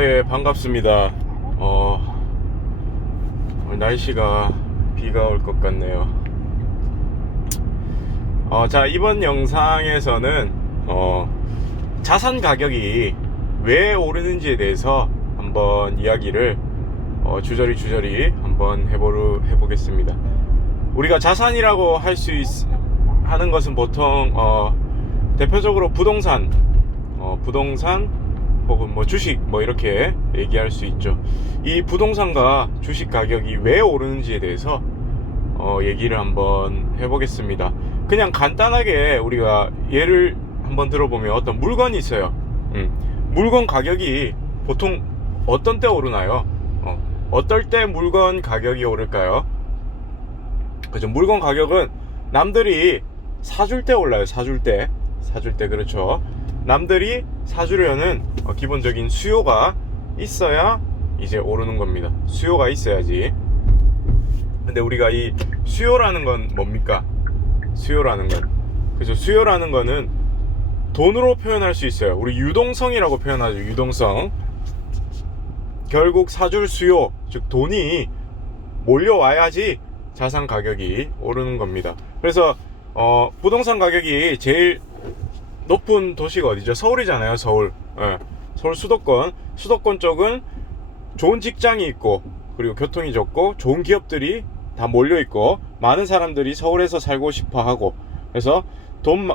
예, 반갑습니다. 오늘 날씨가 비가 올 것 같네요. 자, 이번 영상에서는 자산 가격이 왜 오르는지에 대해서 한번 이야기를 주저리 한번 해보겠습니다. 우리가 자산이라고 하는 것은 보통 대표적으로 부동산 혹은 뭐 주식 이렇게 얘기할 수 있죠. 이 부동산과 주식 가격이 왜 오르는지에 대해서 얘기를 한번 해보겠습니다. 그냥 간단하게 우리가 예를 한번 들어보면 어떤 물건이 있어요. 물건 가격이 보통 어떤 때 오르나요? 어떨 때 물건 가격이 오를까요? 그죠? 물건 가격은 남들이 사줄 때 올라요. 사줄 때 그렇죠. 남들이 사주려는 기본적인 수요가 있어야 이제 오르는 겁니다. 수요가 있어야지. 근데 우리가 이 수요라는 건 뭡니까? 그죠? 수요라는 거는 돈으로 표현할 수 있어요. 우리 유동성이라고 표현하죠. 유동성. 결국 사줄 수요, 즉 돈이 몰려와야지 자산 가격이 오르는 겁니다. 그래서 부동산 가격이 제일 높은 도시가 어디죠? 서울이잖아요. 서울. 서울 수도권 쪽은 좋은 직장이 있고, 그리고 교통이 좋고, 좋은 기업들이 다 몰려 있고, 많은 사람들이 서울에서 살고 싶어 하고, 그래서 돈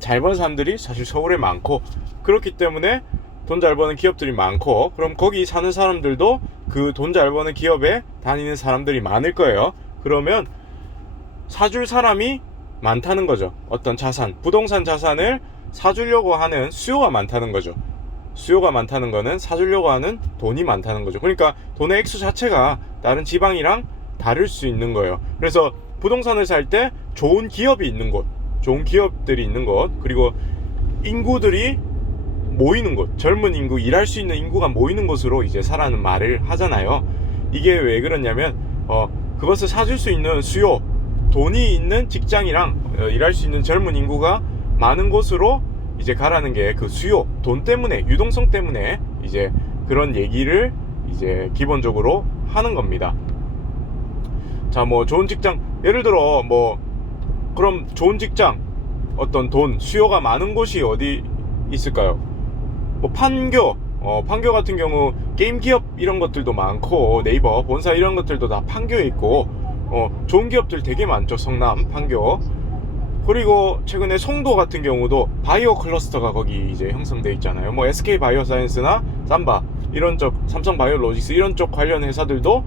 잘 버는 사람들이 사실 서울에 많고, 그렇기 때문에 돈 잘 버는 기업들이 많고, 그럼 거기 사는 사람들도 그 돈 잘 버는 기업에 다니는 사람들이 많을 거예요. 그러면 사줄 사람이 많다는 거죠. 어떤 자산, 부동산 자산을 사주려고 하는 수요가 많다는 거죠. 수요가 많다는 거는 사주려고 하는 돈이 많다는 거죠. 그러니까 돈의 액수 자체가 다른 지방이랑 다를 수 있는 거예요. 그래서 부동산을 살 때 좋은 기업이 있는 곳, 좋은 기업들이 있는 곳, 그리고 인구들이 모이는 곳, 젊은 인구, 일할 수 있는 인구가 모이는 곳으로 이제 사라는 말을 하잖아요. 이게 왜 그러냐면 그것을 사줄 수 있는 수요, 돈이 있는 직장이랑 일할 수 있는 젊은 인구가 많은 곳으로 이제 가라는 게 그 수요, 돈 때문에, 유동성 때문에 이제 그런 얘기를 이제 기본적으로 하는 겁니다. 자, 뭐 좋은 직장, 예를 들어 그럼 좋은 직장, 어떤 돈, 수요가 많은 곳이 어디 있을까요? 판교 같은 경우 게임 기업 이런 것들도 많고, 네이버, 본사 이런 것들도 다 판교에 있고, 좋은 기업들 되게 많죠. 성남, 판교. 그리고 최근에 송도 같은 경우도 바이오 클러스터가 거기 이제 형성돼 있잖아요. SK 바이오사이언스나 삼바 이런 쪽, 삼성 바이오로직스 이런 쪽 관련 회사들도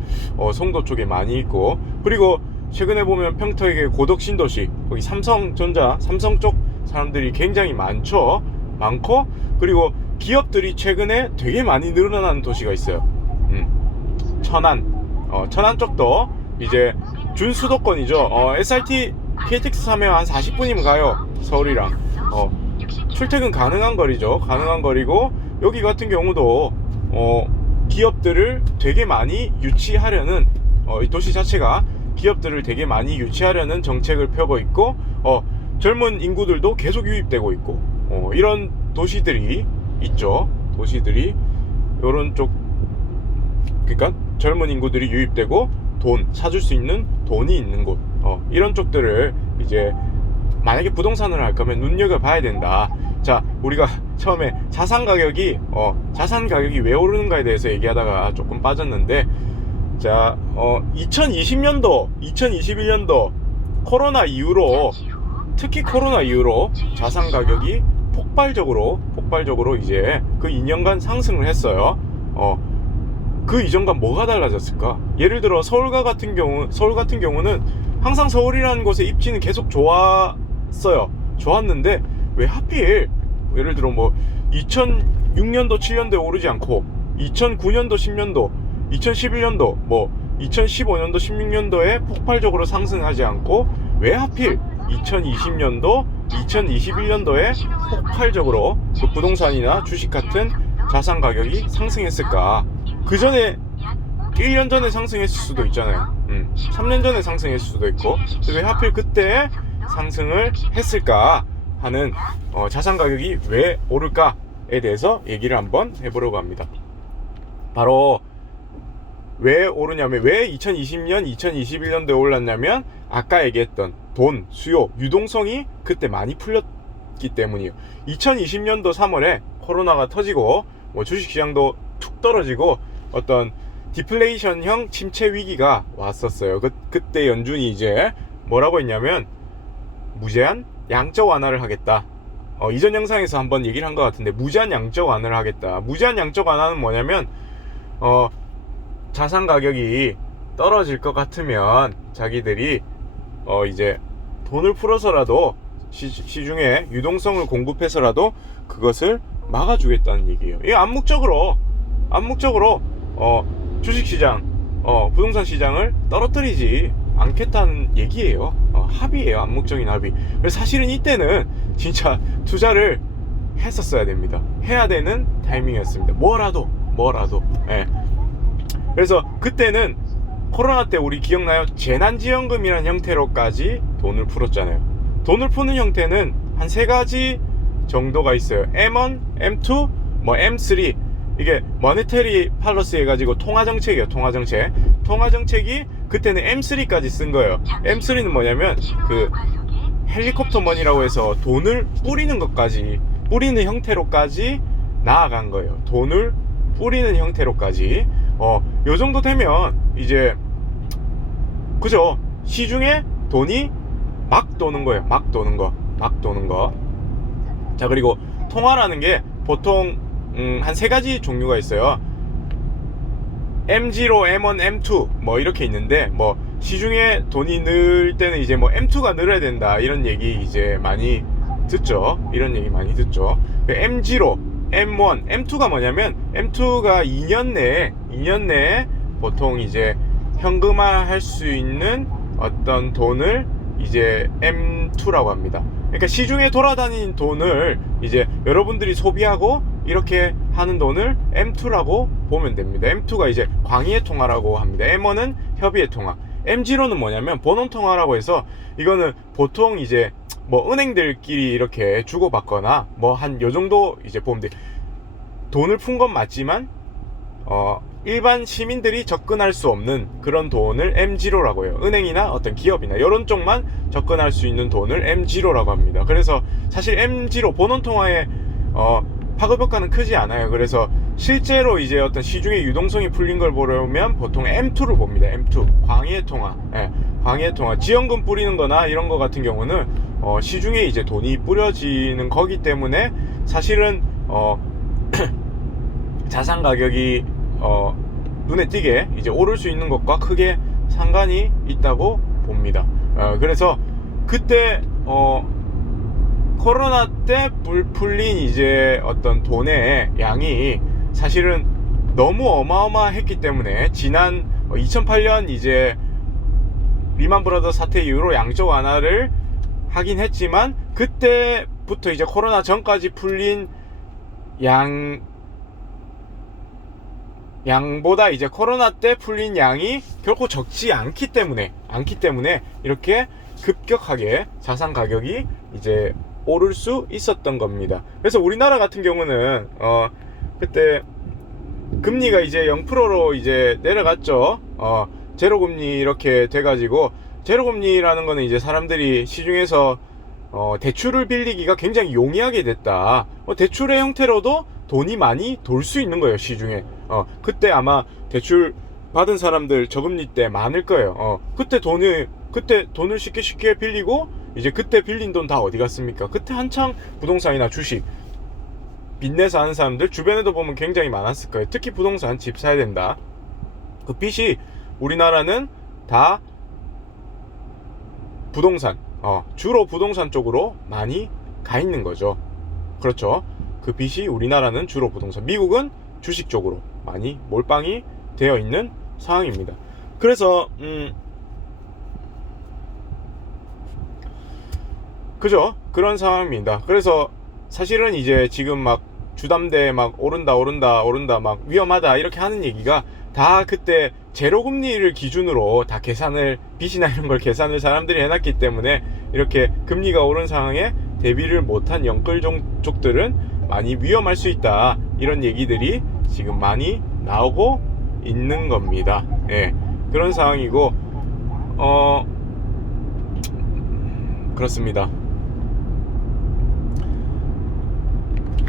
송도 쪽에 많이 있고, 그리고 최근에 보면 평택의 고덕 신도시, 거기 삼성전자, 삼성 쪽 사람들이 굉장히 많고, 그리고 기업들이 최근에 되게 많이 늘어나는 도시가 있어요. 천안 쪽도 이제 준수도권이죠. SRT KTX 타면 한 40분이면 가요. 서울이랑. 출퇴근 가능한 거리죠. 가능한 거리고, 여기 같은 경우도 기업들을 되게 많이 유치하려는, 이 도시 자체가 기업들을 되게 많이 유치하려는 정책을 펴고 있고, 젊은 인구들도 계속 유입되고 있고, 이런 도시들이 있죠. 도시들이 요런 쪽, 그러니까 젊은 인구들이 유입되고 돈, 사줄 수 있는 돈이 있는 곳, 이런 쪽들을 이제 만약에 부동산을 할 거면 눈여겨봐야 된다. 자, 우리가 처음에 자산 가격이 왜 오르는가에 대해서 얘기하다가 조금 빠졌는데, 자, 2020년도, 2021년도 특히 코로나 이후로 자산 가격이 폭발적으로 이제 그 2년간 상승을 했어요. 그 이전과 뭐가 달라졌을까? 예를 들어 서울 같은 경우는 항상 서울이라는 곳의 입지는 계속 좋았는데 왜 하필 예를 들어 2006년도 7년도에 오르지 않고 2009년도 10년도 2011년도 2015년도 16년도에 폭발적으로 상승하지 않고 왜 하필 2020년도 2021년도에 폭발적으로 그 부동산이나 주식 같은 자산 가격이 상승했을까? 그 전에 1년 전에 상승했을 수도 있잖아요. 3년 전에 상승했을 수도 있고, 왜 하필 그때 상승을 했을까 하는 자산 가격이 왜 오를까에 대해서 얘기를 한번 해보려고 합니다. 바로 왜 오르냐면, 왜 2020년, 2021년도에 올랐냐면 아까 얘기했던 돈, 수요, 유동성이 그때 많이 풀렸기 때문이에요. 2020년도 3월에 코로나가 터지고 뭐 주식시장도 툭 떨어지고 어떤 디플레이션형 침체 위기가 왔었어요. 그때 연준이 이제 뭐라고 했냐면 무제한 양적 완화를 하겠다. 이전 영상에서 한번 얘기를 한 것 같은데, 무제한 양적 완화를 하겠다. 무제한 양적 완화는 뭐냐면 자산 가격이 떨어질 것 같으면 자기들이 이제 돈을 풀어서라도 시중에 유동성을 공급해서라도 그것을 막아주겠다는 얘기예요. 이게 암묵적으로 주식시장, 부동산 시장을 떨어뜨리지 않겠다는 얘기예요. 합의예요. 암묵적인 합의. 그래서 사실은 이때는 진짜 투자를 했었어야 됩니다. 해야 되는 타이밍이었습니다. 뭐라도. 예. 그래서 그때는 코로나 때 우리 기억나요? 재난지원금이라는 형태로까지 돈을 풀었잖아요. 돈을 푸는 형태는 한 3가지 정도가 있어요. M1, M2, 뭐 M3. 이게 모네터리 팔러스 해가지고 통화정책이에요. 통화정책이 그때는 M3까지 쓴 거예요. M3는 뭐냐면 그 헬리콥터 머니라고 해서 돈을 뿌리는 형태로까지 나아간 거예요. 돈을 뿌리는 형태로까지. 요 정도 되면 이제 그죠? 시중에 돈이 막 도는 거예요. 막 도는 거. 자, 그리고 통화라는 게 보통 한 3가지 종류가 있어요. M0, M1, M2 뭐 이렇게 있는데, 뭐 시중에 돈이 늘 때는 이제 뭐 M2가 늘어야 된다 이런 얘기 이제 많이 듣죠. M0, M1, M2가 뭐냐면 M2가 2년 내에 보통 이제 현금화 할 수 있는 어떤 돈을 이제 M2라고 합니다. 그러니까 시중에 돌아다니는 돈을 이제 여러분들이 소비하고 이렇게 하는 돈을 M2라고 보면 됩니다. M2가 이제 광의의 통화라고 합니다. M1은 협의의 통화. M0는 뭐냐면 본원 통화라고 해서, 이거는 보통 이제 뭐 은행들끼리 이렇게 주고받거나 뭐 한 요 정도 이제 보면 돼. 돈을 푼 건 맞지만 일반 시민들이 접근할 수 없는 그런 돈을 M0라고 해요. 은행이나 어떤 기업이나 이런 쪽만 접근할 수 있는 돈을 M0라고 합니다. 그래서 사실 M0 본원통화의 파급 효과는 크지 않아요. 그래서 실제로 이제 어떤 시중의 유동성이 풀린 걸 보려면 보통 M2를 봅니다. M2 광의의 통화. 광의의 통화. 지원금 뿌리는 거나 이런 거 같은 경우는 시중에 이제 돈이 뿌려지는 거기 때문에 사실은 자산 가격이 눈에 띄게 이제 오를 수 있는 것과 크게 상관이 있다고 봅니다. 그래서 그때 코로나 때 풀린 이제 어떤 돈의 양이 사실은 너무 어마어마했기 때문에, 지난 2008년 이제 리만 브라더스 사태 이후로 양적 완화를 하긴 했지만, 그때부터 이제 코로나 전까지 풀린 양보다 이제 코로나 때 풀린 양이 결코 적지 않기 때문에 이렇게 급격하게 자산 가격이 이제 오를 수 있었던 겁니다. 그래서 우리나라 같은 경우는 그때 금리가 이제 0%로 이제 내려갔죠. 제로금리 이렇게 돼가지고, 제로금리라는 거는 이제 사람들이 시중에서 대출을 빌리기가 굉장히 용이하게 됐다. 대출의 형태로도 돈이 많이 돌 수 있는 거예요, 시중에. 그때 아마 대출 받은 사람들 저금리 때 많을 거예요. 그때 돈을 쉽게 빌리고, 이제 그때 빌린 돈 다 어디 갔습니까? 그때 한창 부동산이나 주식 빚내서 하는 사람들 주변에도 보면 굉장히 많았을 거예요. 특히 부동산, 집 사야 된다. 그 빚이 우리나라는 다 부동산, 주로 부동산 쪽으로 많이 가 있는 거죠. 그렇죠. 그 빚이 우리나라는 주로 부동산, 미국은 주식 쪽으로 많이 몰빵이 되어 있는 상황입니다. 그래서 그죠? 그런 상황입니다. 그래서 사실은 이제 지금 막 주담대 막 오른다 막 위험하다 이렇게 하는 얘기가 다 그때 제로금리를 기준으로 다 계산을, 빚이나 이런 걸 계산을 사람들이 해놨기 때문에 이렇게 금리가 오른 상황에 대비를 못한 영끌 쪽들은 많이 위험할 수 있다, 이런 얘기들이 지금 많이 나오고 있는 겁니다. 예, 그런 상황이고 그렇습니다.